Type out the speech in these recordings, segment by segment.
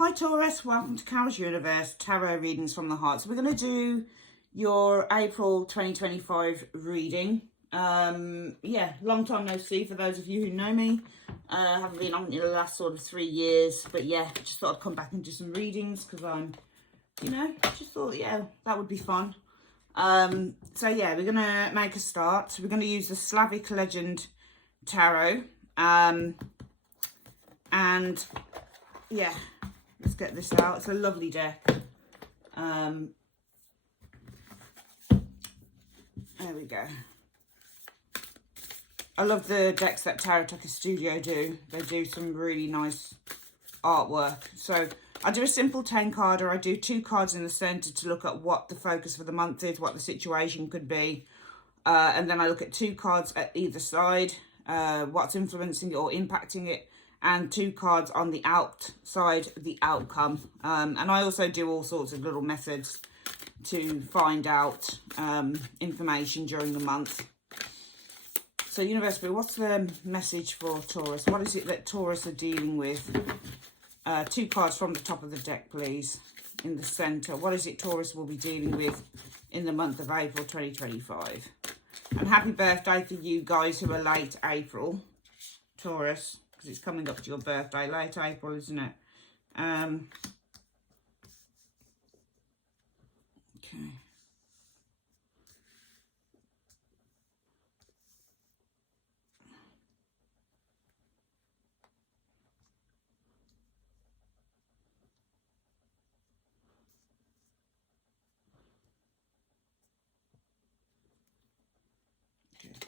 Hi Taurus, welcome to Carol's Universe, Tarot Readings from the Heart. So we're going to do your April 2025 reading. Yeah, long time no see for those of you who know me. I haven't been on in the last sort of 3 years, but yeah, just thought I'd come back and do some readings because I'm, just thought, yeah, that would be fun. So yeah, we're going to make a start. So we're going to use the Slavic Legend Tarot. And yeah, let's get this out. It's a lovely deck. There we go. I love the decks that Tarot Tucker Studio do. They do some really nice artwork. So I do a simple 10 carder. I do 2 cards in the center to look at what the focus for the month is, what the situation could be. And then I look at 2 cards at either side, what's influencing it or impacting it. And 2 cards on the outside, the outcome. And I also do all sorts of little methods to find out information during the month. So Universe, what's the message for Taurus? What is it that Taurus are dealing with? 2 cards from the top of the deck, please, in the centre. What is it Taurus will be dealing with in the month of April 2025? And happy birthday for you guys who are late April, Taurus. Because it's coming up to your birthday, late April, isn't it? Okay.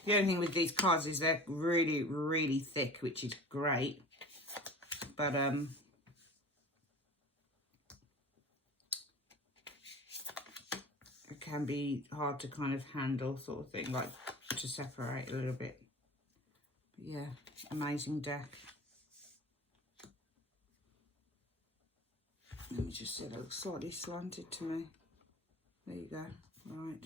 The only thing with these cards is they're really, really thick, which is great. But, it can be hard to kind of handle, sort of thing, like to separate a little bit. But yeah, amazing deck. Let me just see, that looks slightly slanted to me. There you go. Right.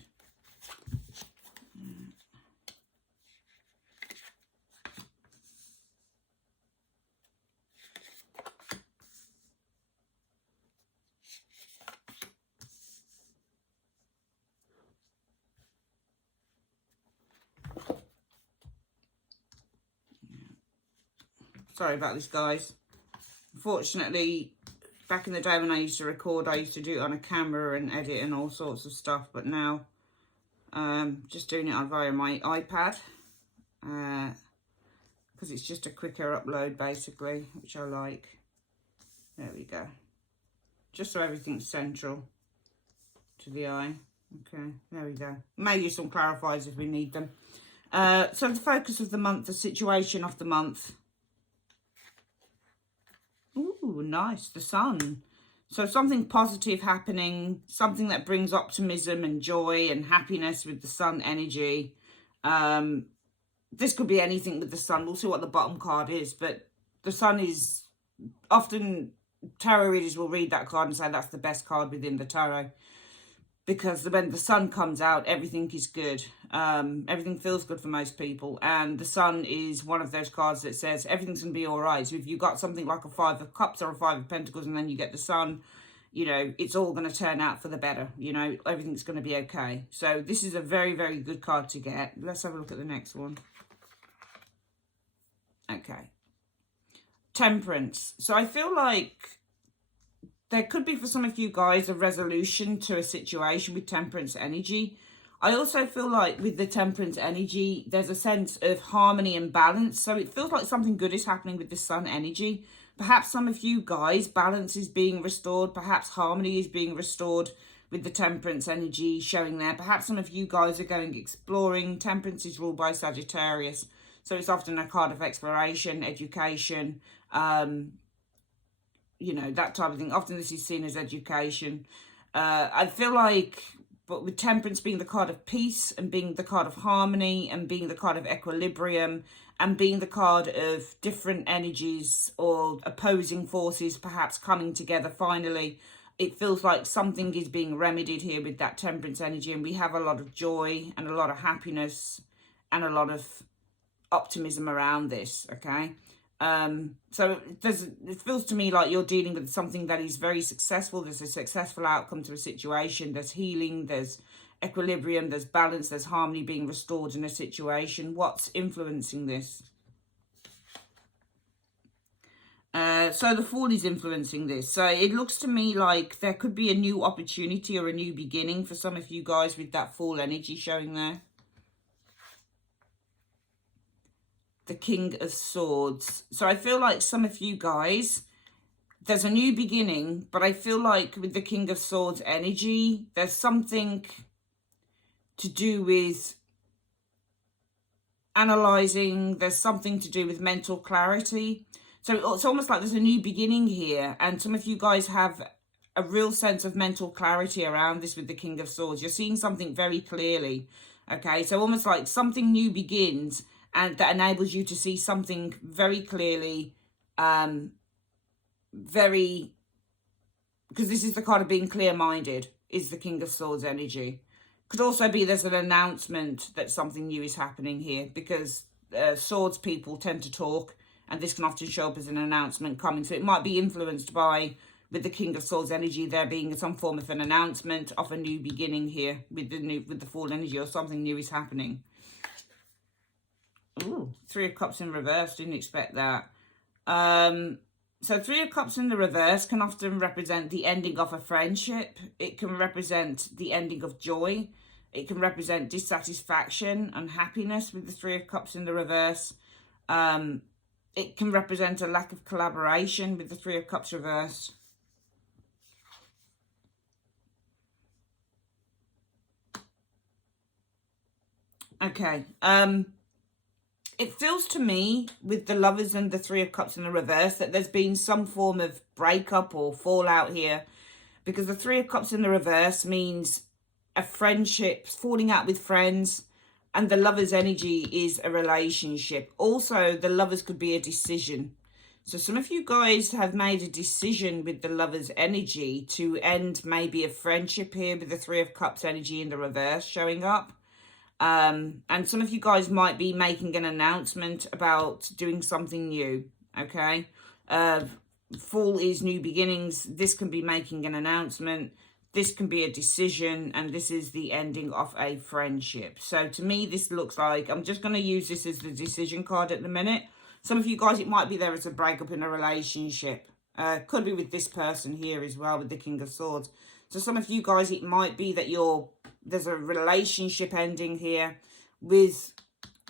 Sorry about this, guys. Unfortunately, back in the day when I used to record, I used to do it on a camera and edit and all sorts of stuff. But now, just doing it on via my iPad. Because it's just a quicker upload, basically, which I like. There we go. Just so everything's central to the eye. Okay, there we go. Maybe some clarifiers if we need them. So the focus of the month, the situation of the month. Ooh, nice, the sun. So something positive happening, something that brings optimism and joy and happiness with the sun energy. This could be anything with the sun. We'll see what the bottom card is, but the sun is often, tarot readers will read that card and say that's the best card within the tarot. Because when the sun comes out, everything is good. Everything feels good for most people. And the sun is one of those cards that says everything's going to be all right. So if you've got something like a 5 of Cups or a 5 of Pentacles and then you get the sun, it's all going to turn out for the better. Everything's going to be okay. So this is a very, very good card to get. Let's have a look at the next one. Okay. Temperance. So I feel like there could be, for some of you guys, a resolution to a situation with temperance energy. I also feel like with the temperance energy, there's a sense of harmony and balance. So it feels like something good is happening with the sun energy. Perhaps some of you guys, balance is being restored. Perhaps harmony is being restored with the temperance energy showing there. Perhaps some of you guys are going exploring. Temperance is ruled by Sagittarius. So it's often a card of exploration, education, that type of thing. Often this is seen as education. I feel like, but with temperance being the card of peace and being the card of harmony and being the card of equilibrium and being the card of different energies or opposing forces perhaps coming together finally, it feels like something is being remedied here with that temperance energy, and we have a lot of joy and a lot of happiness and a lot of optimism around this, okay? So it feels to me like you're dealing with something that is very successful. There's a successful outcome to a situation. There's healing, there's equilibrium, there's balance, there's harmony being restored in a situation. What's influencing this? So the Fool is influencing this. So it looks to me like there could be a new opportunity or a new beginning for some of you guys with that Fool energy showing there. The King of Swords. So I feel like some of you guys, there's a new beginning, but I feel like with the King of Swords energy, there's something to do with analyzing. There's something to do with mental clarity. So it's almost like there's a new beginning here. And some of you guys have a real sense of mental clarity around this with the King of Swords. You're seeing something very clearly. Okay, so almost like something new begins, and that enables you to see something very clearly, because this is the card of being clear-minded, is the King of Swords energy. Could also be there's an announcement that something new is happening here, because swords people tend to talk, and this can often show up as an announcement coming. So it might be influenced by, with the King of Swords energy, there being some form of an announcement of a new beginning here with the Fool energy, or something new is happening. Ooh, Three of Cups in reverse. Didn't expect that. So Three of Cups in the reverse can often represent the ending of a friendship. It can represent the ending of joy. It can represent dissatisfaction, unhappiness with the Three of Cups in the reverse. It can represent a lack of collaboration with the Three of Cups reversed. Okay. It feels to me, with the Lovers and the Three of Cups in the reverse, that there's been some form of breakup or fallout here. Because the Three of Cups in the reverse means a friendship, falling out with friends. And the Lovers energy is a relationship. Also, the Lovers could be a decision. So some of you guys have made a decision with the Lovers energy to end maybe a friendship here with the Three of Cups energy in the reverse showing up. And some of you guys might be making an announcement about doing something new, okay? Fall is new beginnings. This can be making an announcement. This can be a decision, and this is the ending of a friendship. So to me, this looks like, I'm just going to use this as the decision card at the minute. Some of you guys, it might be there as a breakup in a relationship. Could be with this person here as well, with the King of Swords. So some of you guys, it might be that there's a relationship ending here with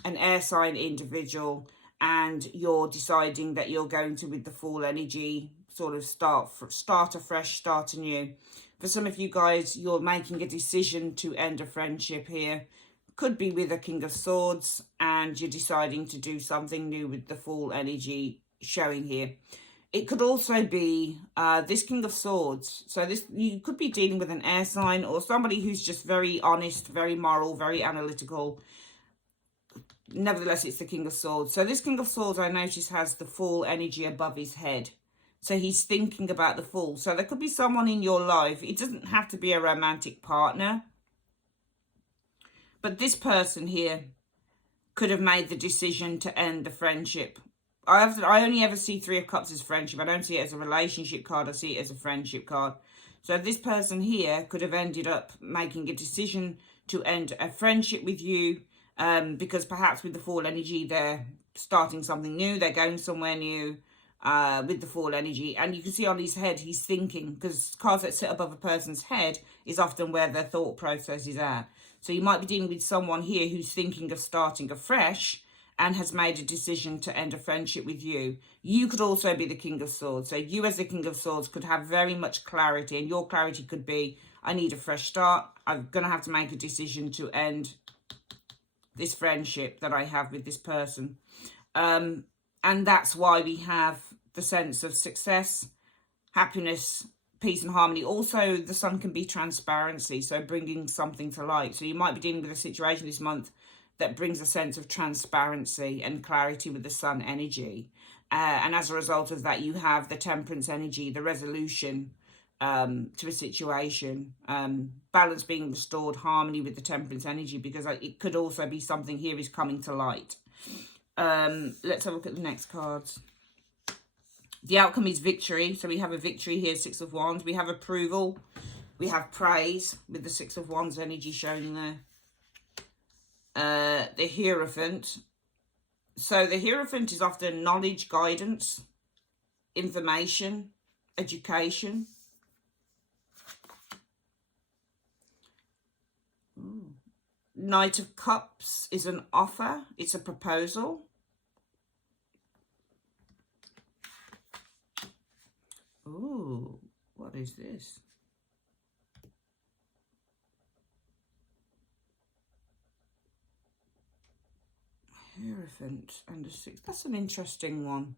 an air sign individual, and you're deciding that you're going to, with the Fool energy, sort of start afresh, start anew. For some of you guys, you're making a decision to end a friendship here. Could be with a King of Swords, and you're deciding to do something new with the Fool energy showing here. It could also be this King of Swords. So you could be dealing with an air sign, or somebody who's just very honest, very moral, very analytical. Nevertheless, it's the King of Swords. So this King of Swords, I notice, has the Fool energy above his head. So he's thinking about the Fool. So there could be someone in your life. It doesn't have to be a romantic partner. But this person here could have made the decision to end the friendship. I only ever see Three of Cups as friendship. I don't see it as a relationship card. I see it as a friendship card. So this person here could have ended up making a decision to end a friendship with you, because perhaps with the Fool energy, they're starting something new. They're going somewhere new with the Fool energy. And you can see on his head, he's thinking, because cards that sit above a person's head is often where their thought process is at. So you might be dealing with someone here who's thinking of starting afresh and has made a decision to end a friendship with you. You could also be the King of Swords. So you as the King of Swords could have very much clarity, and your clarity could be, I need a fresh start. I'm going to have to make a decision to end this friendship that I have with this person. And that's why we have the sense of success, happiness, peace and harmony. Also, the Sun can be transparency, so bringing something to light. So you might be dealing with a situation this month that brings a sense of transparency and clarity with the Sun energy. And as a result of that, you have the Temperance energy, the resolution to a situation, balance being restored, harmony with the Temperance energy, because it could also be something here is coming to light. Let's have a look at the next cards. The outcome is victory. So we have a victory here, Six of Wands. We have approval. We have praise with the Six of Wands energy shown there. The Hierophant. So the Hierophant is often knowledge, guidance, information, education. Knight of Cups is an offer. It's a proposal. Ooh, what is this? Hierophant and a six. That's an interesting one.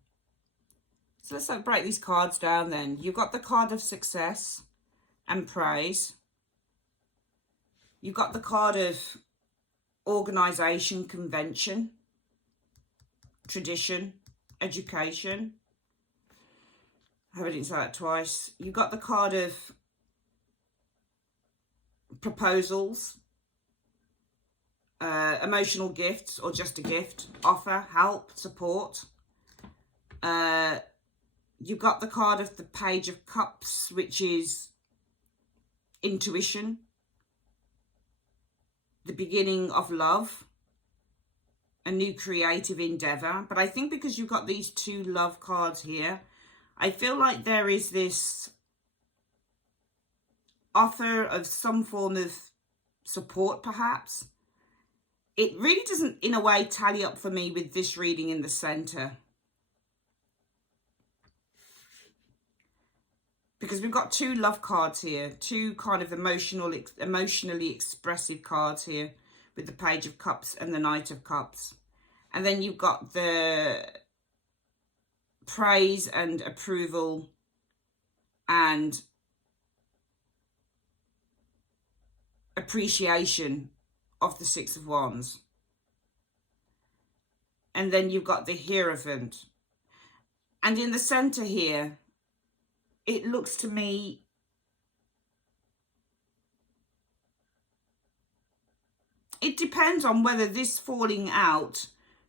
So let's break these cards down then. You've got the card of success and praise. You've got the card of organisation, convention, tradition, education. I hope I didn't say that twice. You've got the card of proposals, emotional gifts or just a gift, offer, help, support. You've got the card of the Page of Cups, which is intuition, the beginning of love, a new creative endeavor. But I think because you've got these two love cards here, I feel like there is this offer of some form of support, perhaps. It really doesn't, in a way, tally up for me with this reading in the center. Because we've got two love cards here, two kind of emotionally expressive cards here with the Page of Cups and the Knight of Cups. And then you've got the praise and approval and appreciation of the Six of Wands. And then you've got the Hierophant. And in the center here, it looks to me it depends on whether this falling out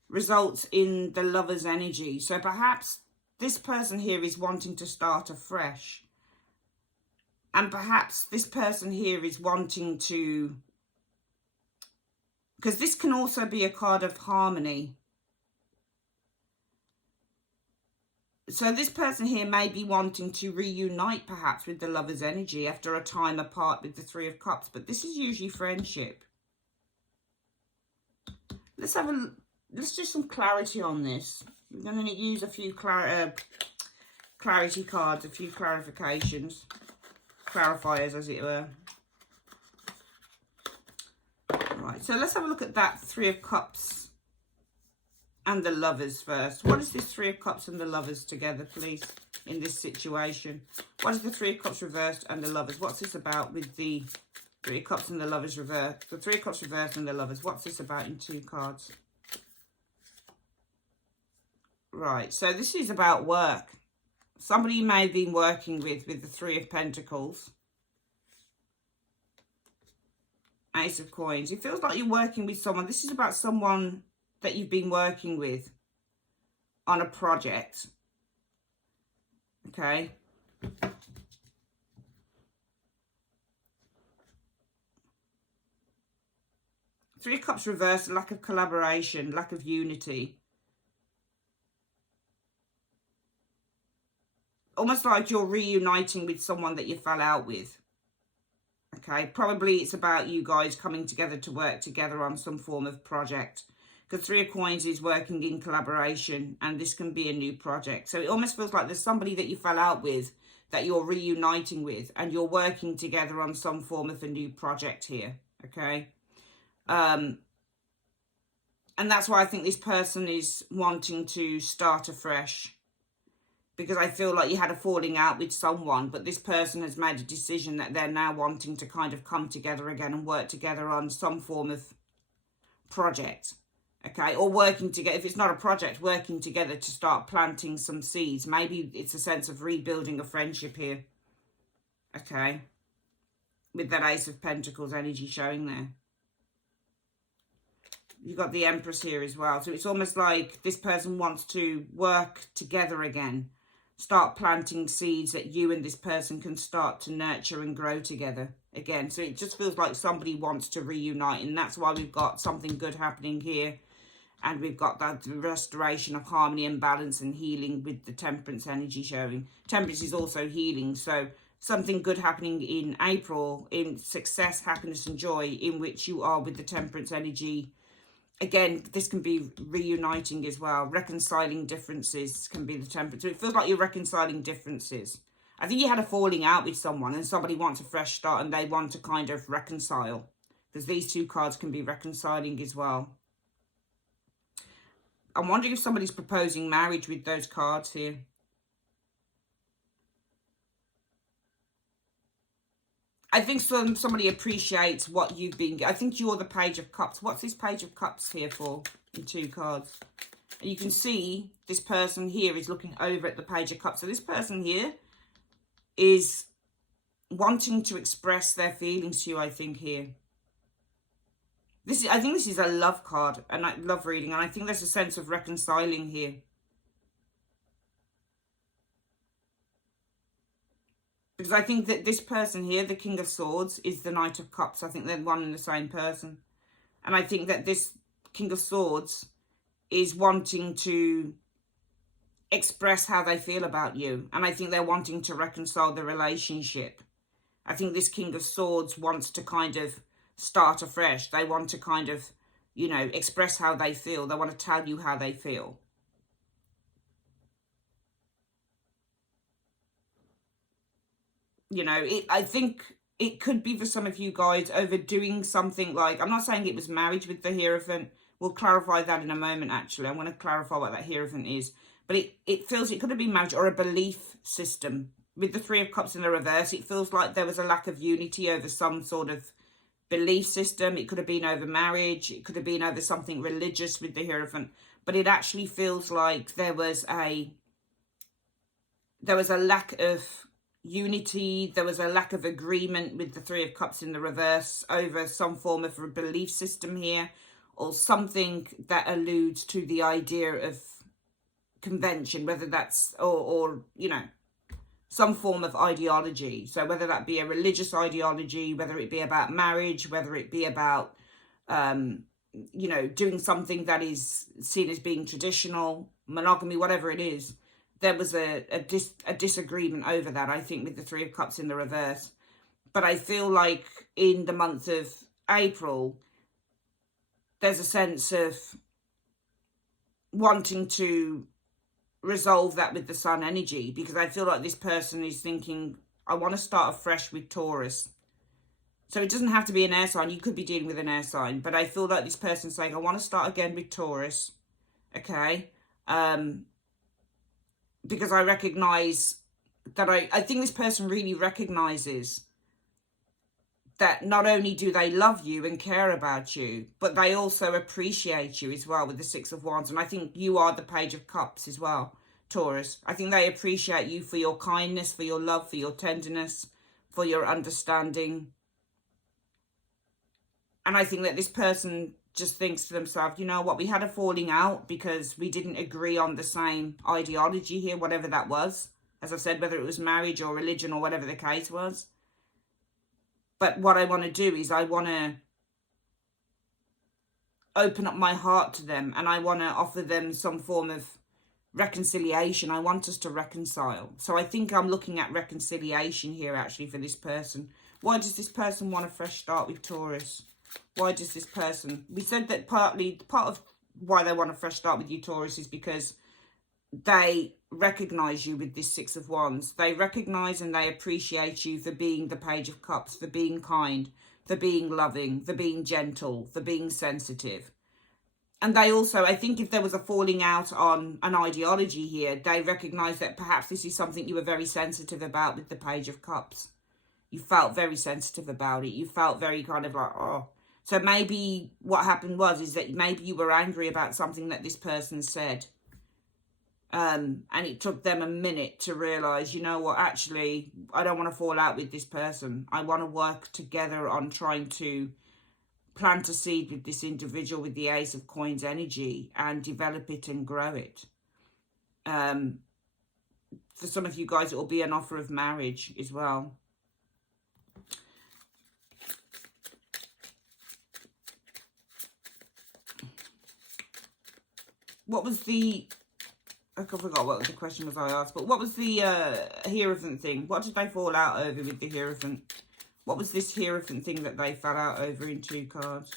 results in the Lover's energy. So perhaps this person here is wanting to start afresh. And perhaps this person here is wanting to, because this can also be a card of harmony. So this person here may be wanting to reunite perhaps with the Lover's energy after a time apart with the Three of Cups. But this is usually friendship. Let's do some clarity on this. We're going to use a few clarity cards, a few clarifications, clarifiers as it were. Right, so let's have a look at that Three of Cups and the Lovers first. What is this Three of Cups and the Lovers together, please, in this situation? What is the Three of Cups reversed and the Lovers? What's this about with the Three of Cups and the Lovers reversed? The Three of Cups reversed and the Lovers. What's this about in two cards? Right, so this is about work. Somebody you may have been working with the Three of Pentacles. Ace of Coins. It feels like you're working with someone. This is about someone that you've been working with on a project. Okay. Three of Cups reversed, lack of collaboration, lack of unity. Almost like you're reuniting with someone that you fell out with. Okay, probably it's about you guys coming together to work together on some form of project. Because Three of Coins is working in collaboration, and this can be a new project. So it almost feels like there's somebody that you fell out with that you're reuniting with, and you're working together on some form of a new project here. Okay. And that's why I think this person is wanting to start afresh. Because I feel like you had a falling out with someone, but this person has made a decision that they're now wanting to kind of come together again and work together on some form of project. Okay, or working together. If it's not a project, working together to start planting some seeds. Maybe it's a sense of rebuilding a friendship here. Okay, with that Ace of Pentacles energy showing there. You've got the Empress here as well. So it's almost like this person wants to work together again. start planting seeds that you and this person can start to nurture and grow together again. So it just feels like somebody wants to reunite, and that's why we've got something good happening here. And we've got that restoration of harmony and balance and healing with the temperance energy showing. Temperance is also healing. So something good happening in April, in success, happiness and joy, in which you are with the temperance energy. Again, this can be reuniting as well. Reconciling differences can be the temperance. So it feels like you're reconciling differences. I think you had a falling out with someone and somebody wants a fresh start and they want to kind of reconcile. Because these two cards can be reconciling as well. I'm wondering if somebody's proposing marriage with those cards here. I think somebody appreciates what you've been... I think you're the Page of Cups. What's this Page of Cups here for in two cards? And you can see this person here is looking over at the Page of Cups. So this person here is wanting to express their feelings to you, I think, here. I think this is a love card, and I love reading, and I think there's a sense of reconciling here. Because I think that this person here, the King of Swords, is the Knight of Cups. I think they're one and the same person. And I think that this King of Swords is wanting to express how they feel about you. And I think they're wanting to reconcile the relationship. I think this King of Swords wants to kind of start afresh. They want to kind of, you know, express how they feel. They want to tell you how they feel. You know, I think it could be for some of you guys overdoing something like, I'm not saying it was marriage with the Hierophant. We'll clarify that in a moment, actually. I'm going to clarify what that Hierophant is. But it feels it could have been marriage or a belief system. With the Three of Cups in the reverse, it feels like there was a lack of unity over some sort of belief system. It could have been over marriage. It could have been over something religious with the Hierophant. But it actually feels like there was a lack of unity. There was a lack of agreement with the Three of Cups in the reverse over some form of a belief system here, or something that alludes to the idea of convention, whether that's or you know, some form of ideology. So whether that be a religious ideology, whether it be about marriage, whether it be about you know, doing something that is seen as being traditional, monogamy, whatever it is. There was a disagreement over that, I think, with the Three of Cups in the reverse. But I feel like in the month of April, there's a sense of wanting to resolve that with the Sun energy. Because I feel like this person is thinking, I want to start afresh with Taurus. So it doesn't have to be an air sign. You could be dealing with an air sign. But I feel like this person's saying, I want to start again with Taurus. Okay? Because I recognise that I think this person really recognises that not only do they love you and care about you, but they also appreciate you as well with the Six of Wands. And I think you are the Page of Cups as well, Taurus. I think they appreciate you for your kindness, for your love, for your tenderness, for your understanding. And I think that this person just thinks to themselves, you know what, we had a falling out because we didn't agree on the same ideology here, whatever that was. As I said, whether it was marriage or religion or whatever the case was. But what I want to do is I want to open up my heart to them, and I want to offer them some form of reconciliation. I want us to reconcile. So I think I'm looking at reconciliation here actually for this person. Why does this person want a fresh start with Taurus? Why does this person... We said that part of why they want a fresh start with you, Taurus, is because they recognise you with this Six of Wands. They recognise and they appreciate you for being the Page of Cups, for being kind, for being loving, for being gentle, for being sensitive. And they also, I think if there was a falling out on an ideology here, they recognise that perhaps this is something you were very sensitive about with the Page of Cups. You felt very sensitive about it. You felt very kind of like, oh. So maybe what happened is that maybe you were angry about something that this person said. And it took them a minute to realise, you know what, actually, I don't want to fall out with this person. I want to work together on trying to plant a seed with this individual with the Ace of Coins energy and develop it and grow it. for some of you guys, it will be an offer of marriage as well. What was the... I forgot what the question was I asked, but what was the Hierophant thing? What did they fall out over with the Hierophant? What was this Hierophant thing that they fell out over in 2 cards?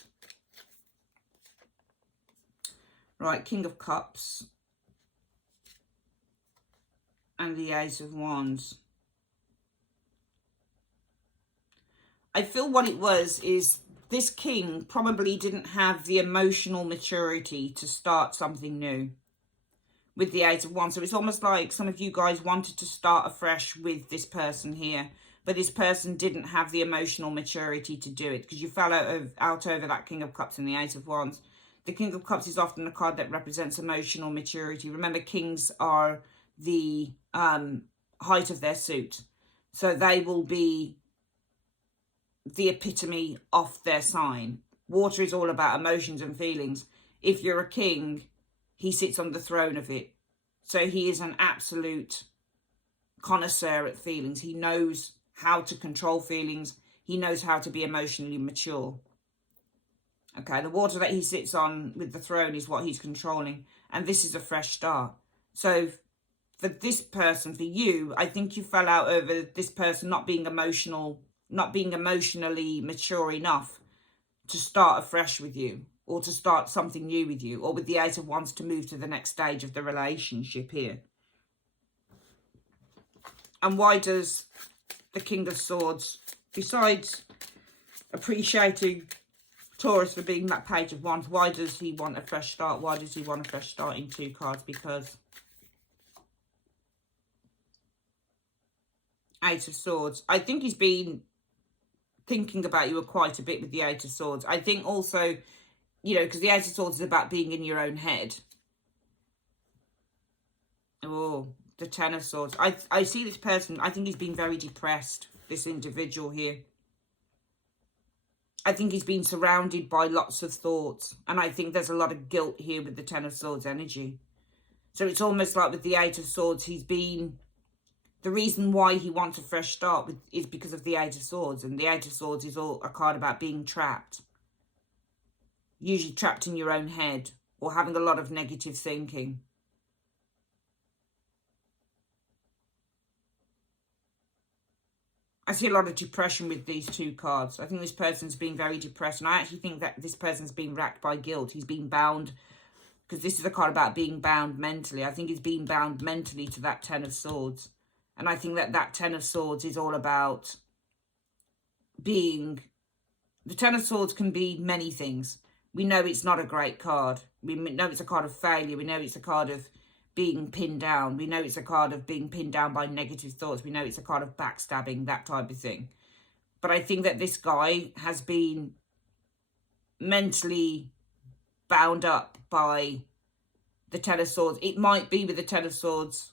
Right, King of Cups. And the Ace of Wands. I feel what it was is this king probably didn't have the emotional maturity to start something new with the Eight of Wands. So it's almost like some of you guys wanted to start afresh with this person here, but this person didn't have the emotional maturity to do it because you fell out over that King of Cups and the Eight of Wands. The King of Cups is often a card that represents emotional maturity. Remember, kings are the height of their suit. So they will be the epitome of their sign. Water is all about emotions and feelings. If you're a king, he sits on the throne of it. So he is an absolute connoisseur at feelings. He knows how to control feelings. He knows how to be emotionally mature. Okay, the water that he sits on with the throne is what he's controlling. And this is a fresh start. So for this person, for you, I think you fell out over this person not being emotional, not being emotionally mature enough to start afresh with you, or to start something new with you, or with the Eight of Wands to move to the next stage of the relationship here. And why does the King of Swords, besides appreciating Taurus for being that Page of Wands, why does he want a fresh start? Why does he want a fresh start in 2 cards? Because Eight of Swords. I think he's been thinking about you quite a bit with the Eight of Swords. I think also, you know, because the Eight of Swords is about being in your own head. Oh, the Ten of Swords. I see this person, I think he's been very depressed, this individual here. I think he's been surrounded by lots of thoughts. And I think there's a lot of guilt here with the Ten of Swords energy. So it's almost like with the Eight of Swords, he's been... The reason why he wants a fresh start is because of the Eight of Swords. And the Eight of Swords is all a card about being trapped. Usually trapped in your own head, or having a lot of negative thinking. I see a lot of depression with these 2 cards. I think this person's been very depressed. And I actually think that this person's been racked by guilt. He's been bound, because this is a card about being bound mentally. I think he's been bound mentally to that Ten of Swords. And I think that that Ten of Swords is all about being... The Ten of Swords can be many things. We know it's not a great card. We know it's a card of failure. We know it's a card of being pinned down. We know it's a card of being pinned down by negative thoughts. We know it's a card of backstabbing, that type of thing. But I think that this guy has been mentally bound up by the Ten of Swords. It might be with the Ten of Swords,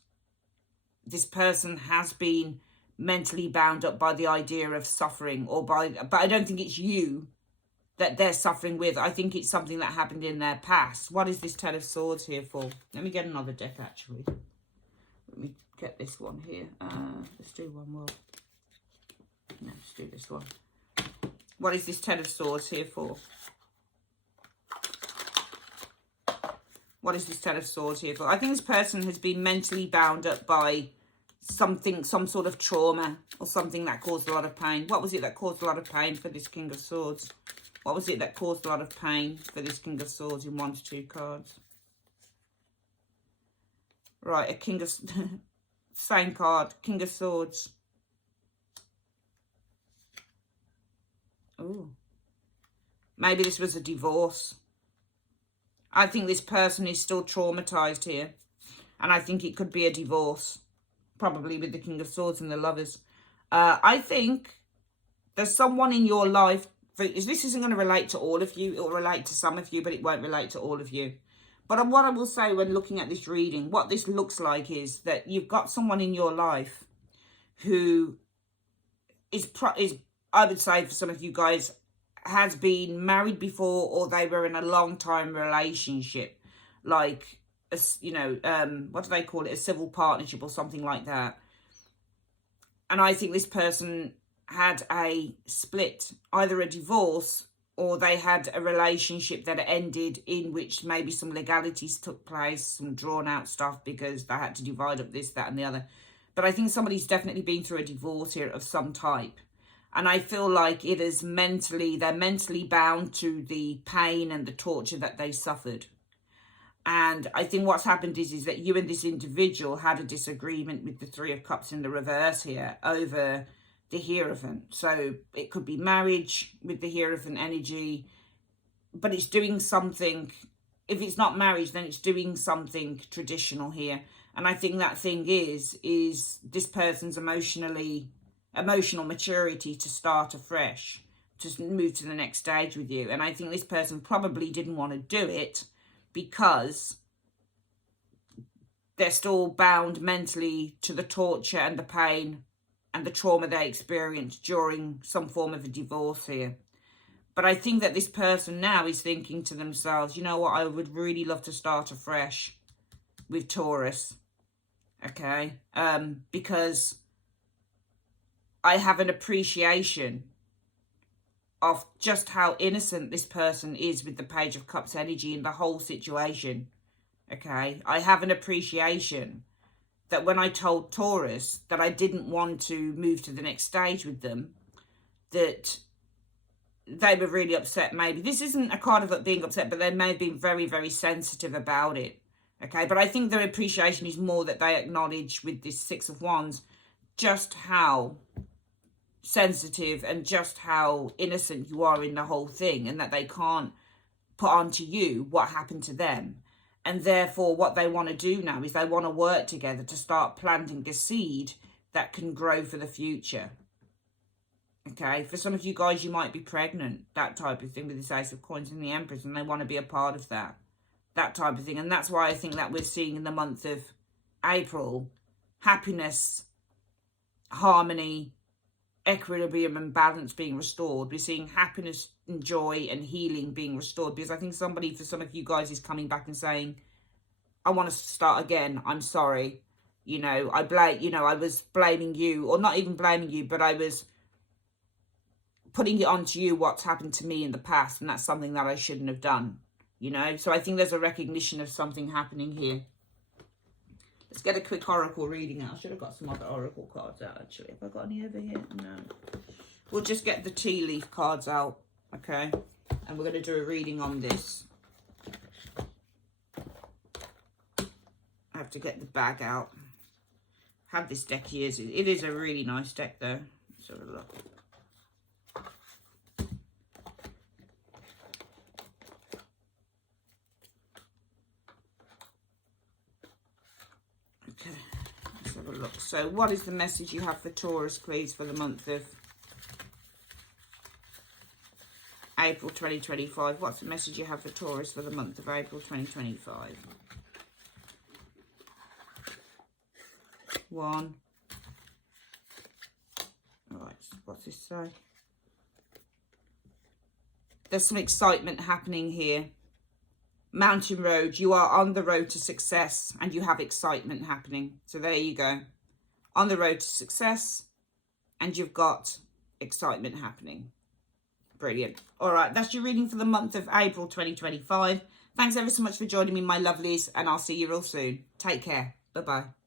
this person has been mentally bound up by the idea of suffering, or by... But I don't think it's you that they're suffering with. I think it's something that happened in their past. What is this Ten of Swords here for? Let me get another deck, actually. Let me get this one here. Let's do one more. No, let's do this one. What is this Ten of Swords here for? What is this Ten of Swords here for? I think this person has been mentally bound up by something, some sort of trauma, or something that caused a lot of pain. What was it that caused a lot of pain for this King of Swords? What was it that caused a lot of pain for this King of Swords in 1 to 2 cards? Right, a King of... Same card, King of Swords. Oh. Maybe this was a divorce. I think this person is still traumatized here. And I think it could be a divorce. Probably with the King of Swords and the Lovers. I think there's someone in your life... This isn't going to relate to all of you. It will relate to some of you, but it won't relate to all of you. But what I will say when looking at this reading, what this looks like is that you've got someone in your life who is I would say for some of you guys, has been married before, or they were in a long-time relationship. Like, you know, what do they call it? A civil partnership or something like that. And I think this person had a split, either a divorce or they had a relationship that ended in which maybe some legalities took place, some drawn out stuff because they had to divide up this, that and the other. But I think somebody's definitely been through a divorce here of some type. And I feel like it is they're mentally bound to the pain and the torture that they suffered. And I think what's happened is that you and this individual had a disagreement with the Three of Cups in the reverse here over the Hierophant. So it could be marriage with the Hierophant energy, but it's doing something. If it's not marriage, then it's doing something traditional here. And I think that thing is this person's emotional maturity to start afresh, to move to the next stage with you. And I think this person probably didn't want to do it because they're still bound mentally to the torture and the pain and the trauma they experienced during some form of a divorce here. But I think that this person now is thinking to themselves, you know what, I would really love to start afresh with Taurus, okay? Because I have an appreciation of just how innocent this person is with the Page of Cups energy in the whole situation, okay? I have an appreciation that when I told Taurus that I didn't want to move to the next stage with them, that they were really upset maybe. This isn't a card of being upset, but they may have been very, very sensitive about it, okay? But I think their appreciation is more that they acknowledge with this Six of Wands just how sensitive and just how innocent you are in the whole thing, and that they can't put onto you what happened to them. And therefore what they want to do now is they want to work together to start planting a seed that can grow for the future. Okay, for some of you guys, you might be pregnant, that type of thing, with this Ace of Coins and the Empress, and they want to be a part of that type of thing. And that's why I think that we're seeing in the month of April happiness, harmony, equilibrium and balance being restored. We're seeing happiness and joy and healing being restored, because I think somebody, for some of you guys, is coming back and saying, I want to start again. I'm sorry. You know, I was blaming you, or not even blaming you, but I was putting it onto you what's happened to me in the past, and that's something that I shouldn't have done, you know. So I think there's a recognition of something happening here. Let's get a quick oracle reading out. I should have got some other oracle cards out, actually. Have I got any over here? No. We'll just get the tea leaf cards out, okay? And we're going to do a reading on this. I have to get the bag out. I have this deck here. It is a really nice deck, though. Let's have a look. Okay, let's have a look. So what is the message you have for Taurus, please, for the month of April 2025? What's the message you have for Taurus for the month of April 2025? 1. Right, what's this say? There's some excitement happening here. Mountain road, you are on the road to success and you have excitement happening. So there you go. On the road to success and you've got excitement happening. Brilliant. All right, that's your reading for the month of April 2025. Thanks ever so much for joining me, my lovelies, and I'll see you real soon. Take care. Bye-bye.